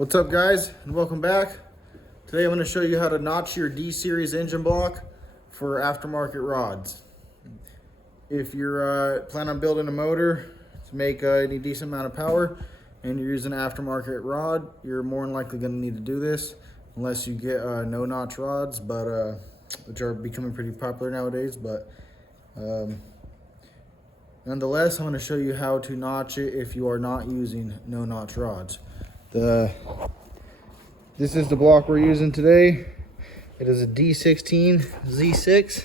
What's up, guys, and welcome back. Today I'm going to show you how to notch your D series engine block for aftermarket rods. If you're planning on building a motor to make any decent amount of power and you're using an aftermarket rod, you're more than likely going to need to do this unless you get no notch rods, but which are becoming pretty popular nowadays. But nonetheless, I'm going to show you how to notch it if you are not using no notch rods. This is the block we're using today. It is a D16 Z6.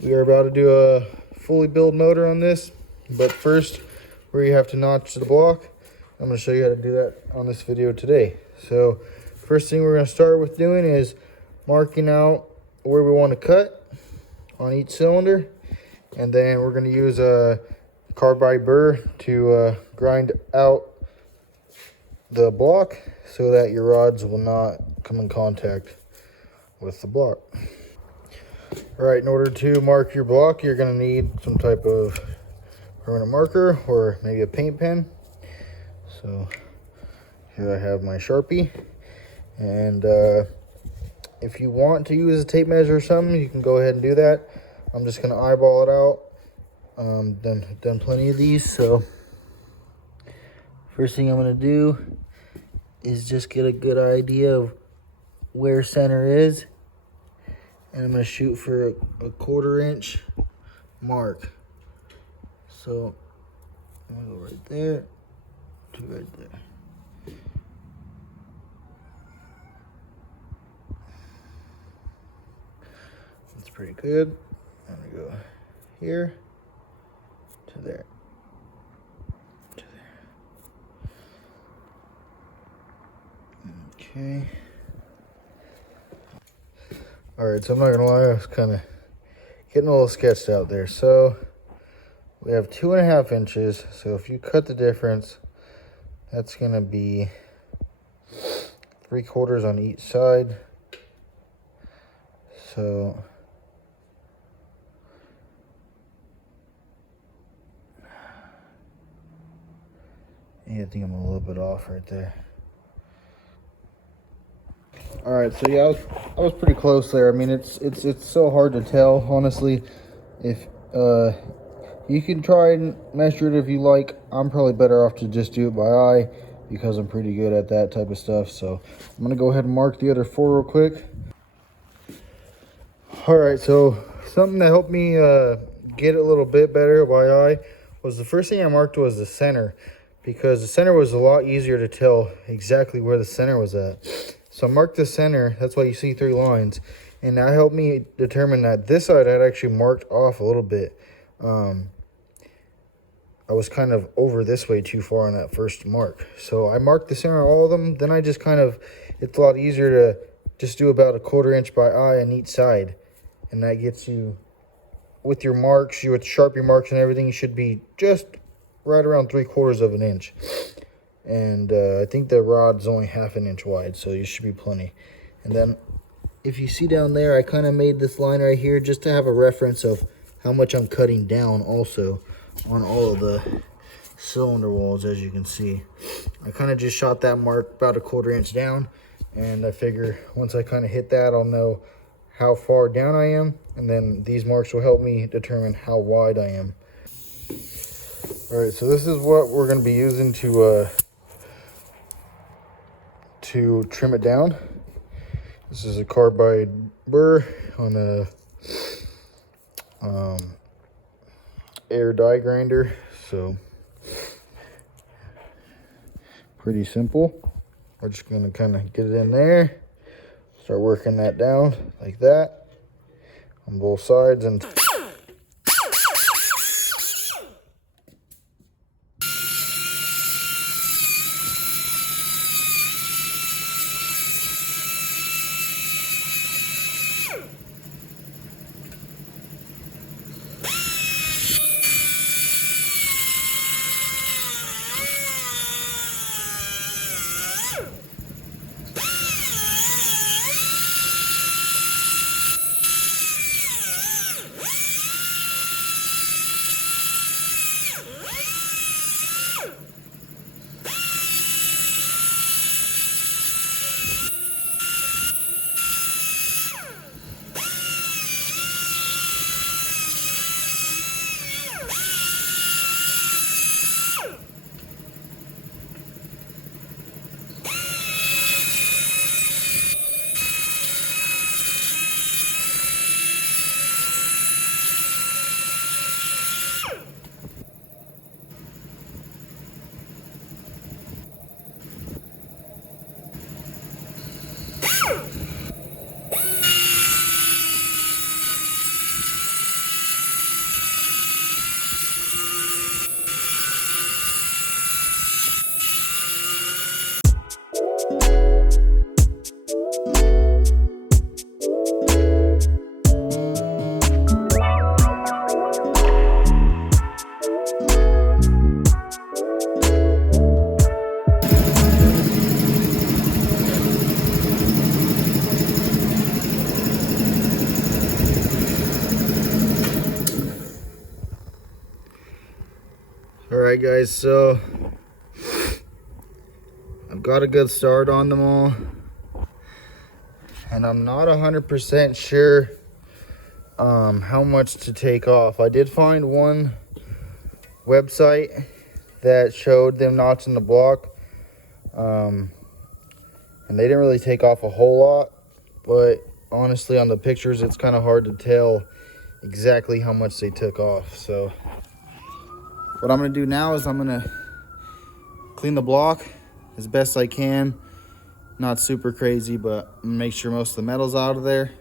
We are about to do a fully build motor on this, but first where you have to notch the block, I'm going to show you how to do that on this video today. So first thing we're going to start with doing is marking out where we want to cut on each cylinder, and then we're going to use a carbide burr to grind out the block so that your rods will not come in contact with the block. All right, in order to mark your block, you're going to need some type of permanent marker or maybe a paint pen. So here I have my Sharpie, and if you want to use a tape measure or something, you can go ahead and do that. I'm just going to eyeball it out. Done plenty of these, so first thing I'm going to do is just get a good idea of where center is, and I'm going to shoot for a 1/4 inch mark. So I'm going to go right there to right there. That's pretty good. I'm going to go here to there. Okay. All right, so I'm not gonna lie, I was kind of getting a little sketched out there. So we have 2.5 inches. So if you cut the difference, that's gonna be 3/4 on each side. So yeah, I think I'm a little bit off right there. All right, so yeah, I was pretty close there. I mean, it's so hard to tell, honestly. If you can try and measure it if you like. I'm probably better off to just do it by eye because I'm pretty good at that type of stuff. So I'm gonna go ahead and mark the other 4 real quick. All right, so something that helped me get it a little bit better by eye was the first thing I marked was the center, because the center was a lot easier to tell exactly where the center was at. So I marked the center, that's why you see 3 lines, and that helped me determine that this side had actually marked off a little bit. I was kind of over this way too far on that first mark. So I marked the center of all of them, then I just it's a lot easier to just do about a 1/4 inch by eye on each side. And that gets you, with your marks, with Sharpie marks and everything, you should be just right around 3/4 of an inch. And I think the rod's only 1/2 inch wide, so you should be plenty. And then if you see down there, I kind of made this line right here just to have a reference of how much I'm cutting down also on all of the cylinder walls. As you can see, I kind of just shot that mark about a 1/4 inch down, and I figure once I kind of hit that, I'll know how far down I am, and then these marks will help me determine how wide I am. All right, so this is what we're going to be using to trim it down. This is a carbide burr on a air die grinder, so pretty simple. We're just going to kind of get it in there, start working that down like that on both sides, and guys, so I've got a good start on them all, and I'm not 100% sure how much to take off. I did find one website that showed them notching the block, and they didn't really take off a whole lot, but honestly on the pictures it's kind of hard to tell exactly how much they took off. So what I'm going to do now is I'm going to clean the block as best I can. Not super crazy, but make sure most of the metal's out of there.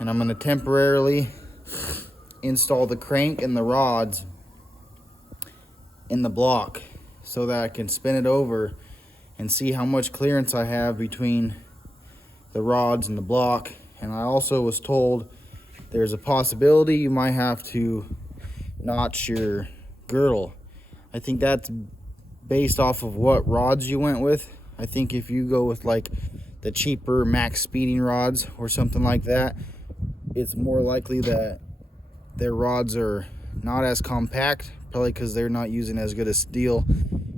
And I'm going to temporarily install the crank and the rods in the block so that I can spin it over and see how much clearance I have between the rods and the block. And I also was told there's a possibility you might have to notch your girdle. I think that's based off of what rods you went with. I think if you go with like the cheaper max speeding rods or something like that, it's more likely that their rods are not as compact, probably because they're not using as good a steel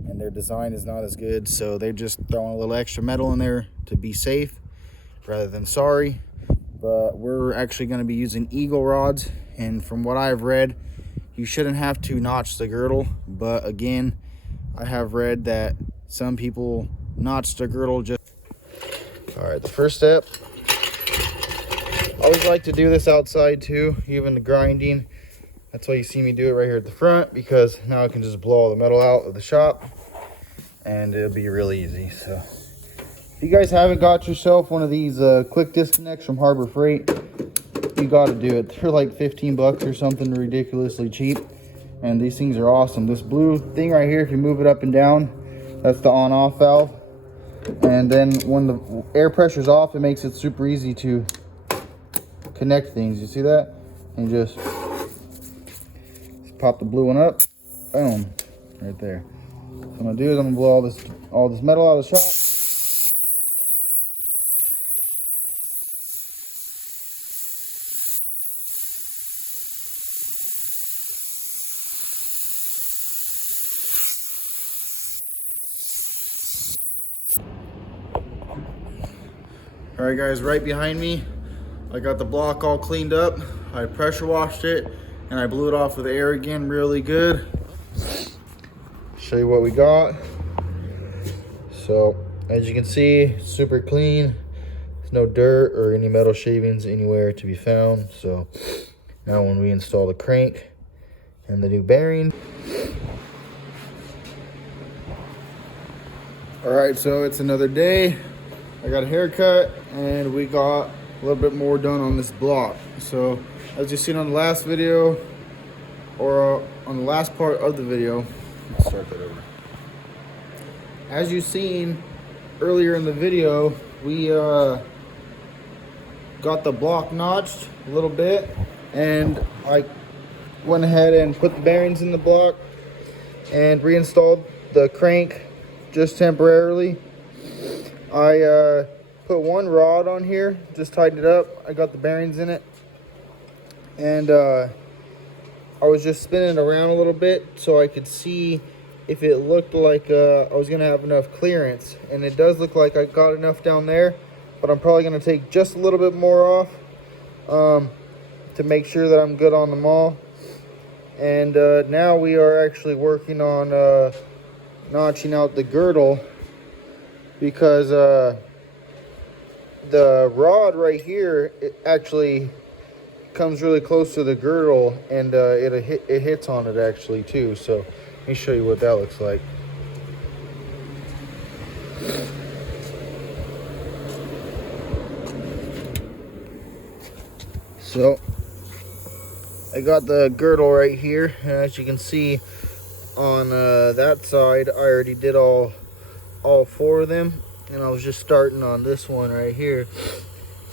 and their design is not as good, so they're just throwing a little extra metal in there to be safe rather than sorry. But we're actually going to be using eagle rods, and from what I've read, you shouldn't have to notch the girdle. But again, I have read that some people notch the girdle just... All right, the first step, I always like to do this outside too, even the grinding. That's why you see me do it right here at the front, because now I can just blow all the metal out of the shop and it'll be really easy. So if you guys haven't got yourself one of these quick disconnects from Harbor Freight, you got to do it. They're like 15 bucks or something, ridiculously cheap, and these things are awesome. This blue thing right here, if you move it up and down, that's the on-off valve, and then when the air pressure's off, it makes it super easy to connect things. You see that? And you just pop the blue one up, boom, right there. So what I'm gonna do is I'm gonna blow all this metal out of the shop. All right guys, right behind me, I got the block all cleaned up. I pressure washed it and I blew it off with air again really good. Show you what we got. So as you can see, super clean. There's no dirt or any metal shavings anywhere to be found. So now when we install the crank and the new bearing. All right, so it's another day. I got a haircut and we got a little bit more done on this block. So as you seen on the last video, or on the last part of the video, let's start that over. As you seen earlier in the video, we got the block notched a little bit, and I went ahead and put the bearings in the block and reinstalled the crank just temporarily. I put one rod on here, just tightened it up. I got the bearings in it, and I was just spinning it around a little bit so I could see if it looked like I was gonna have enough clearance, and it does look like I got enough down there, but I'm probably gonna take just a little bit more off to make sure that I'm good on them all. And now we are actually working on notching out the girdle, because the rod right here, it actually comes really close to the girdle, and it hits on it actually too. So let me show you what that looks like. So I got the girdle right here, and as you can see on that side, I already did all four of them, and I was just starting on this one right here.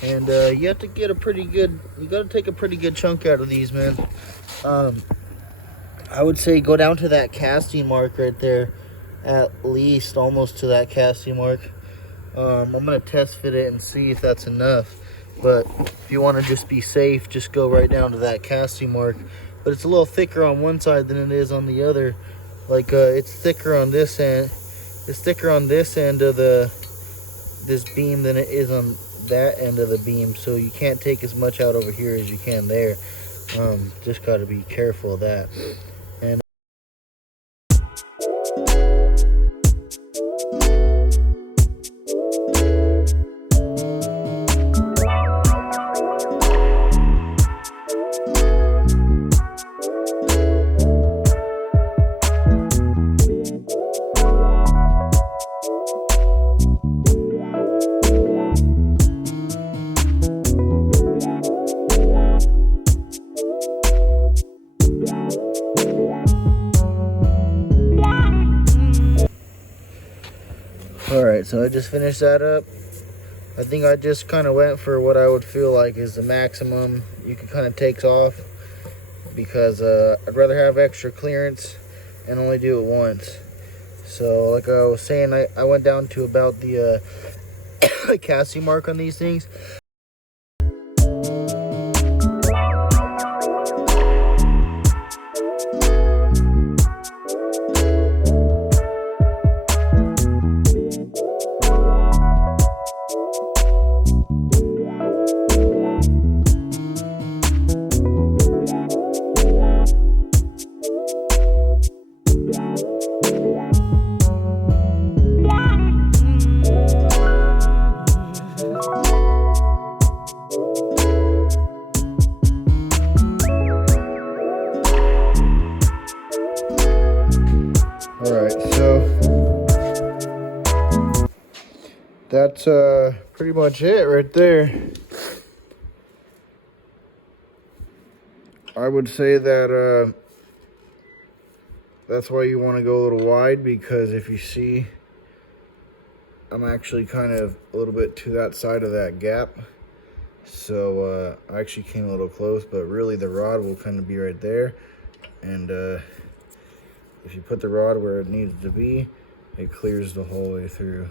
And you have to get a pretty good, you got to take a pretty good chunk out of these, man. I would say go down to that casting mark right there, at least almost to that casting mark. I'm gonna test fit it and see if that's enough, but if you want to just be safe, just go right down to that casting mark. But it's a little thicker on one side than it is on the other, like it's thicker on this end. It's thicker on this end of this beam than it is on that end of the beam, so you can't take as much out over here as you can there. Just got to be careful of that. And alright, so I just finished that up. I think I just kind of went for what I would feel like is the maximum you can kind of take off, because I'd rather have extra clearance and only do it once. So like I was saying, I went down to about the casting mark on these things. Alright, so that's pretty much it right there. I would say that that's why you want to go a little wide, because if you see, I'm actually kind of a little bit to that side of that gap. So I actually came a little close, but really the rod will kind of be right there. And if you put the rod where it needs to be, it clears the whole way through,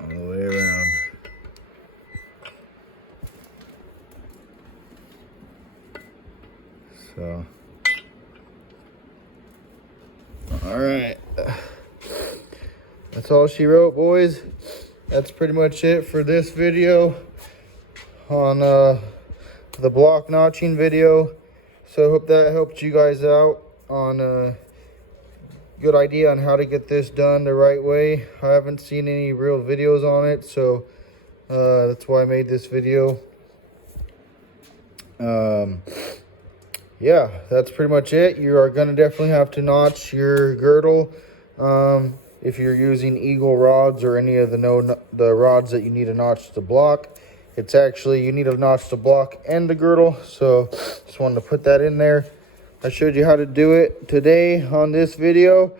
all the way around. So, all right, that's all she wrote, boys. That's pretty much it for this video on the block notching video. So I hope that helped you guys out on a good idea on how to get this done the right way. I haven't seen any real videos on it, so that's why I made this video. Yeah, that's pretty much it. You are going to definitely have to notch your girdle if you're using eagle rods or any of the rods that you need to notch the block. It's actually, you need to notch the block and the girdle, so just wanted to put that in there. I showed you how to do it today on this video.